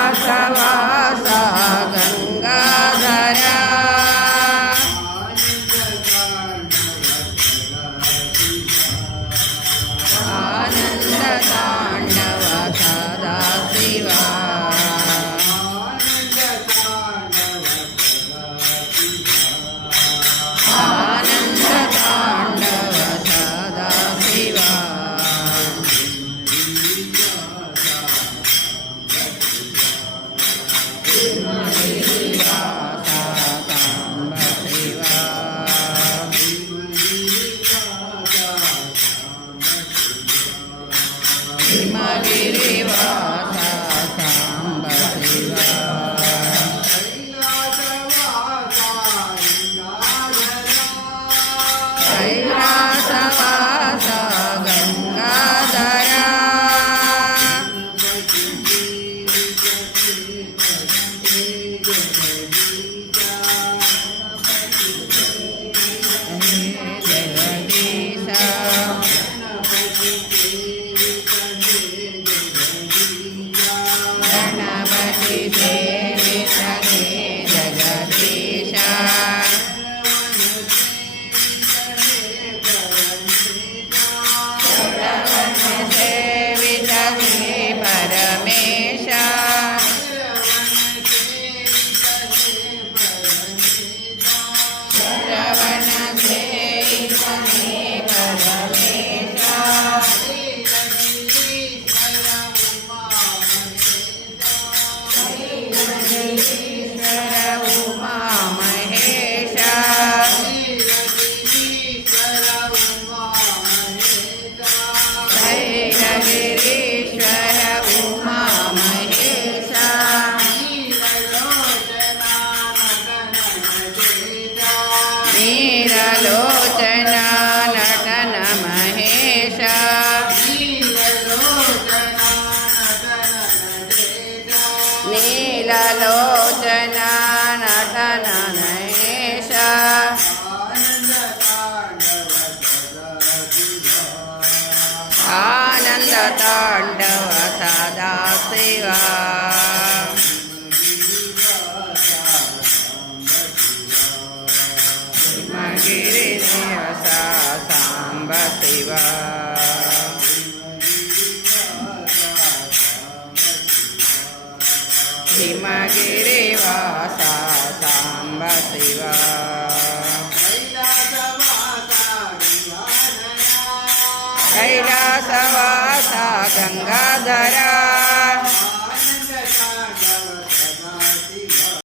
శ్రీరాసవాస గంగాధర ఆనందతాండవ సదా శివ. ఆ Amém. नटन महेशा नीललोचना नटन महेशा। आनन्दताण्डव శివ హిమగిరి వాస సాంబ శివ. కైలాసవాస గంగాధరా.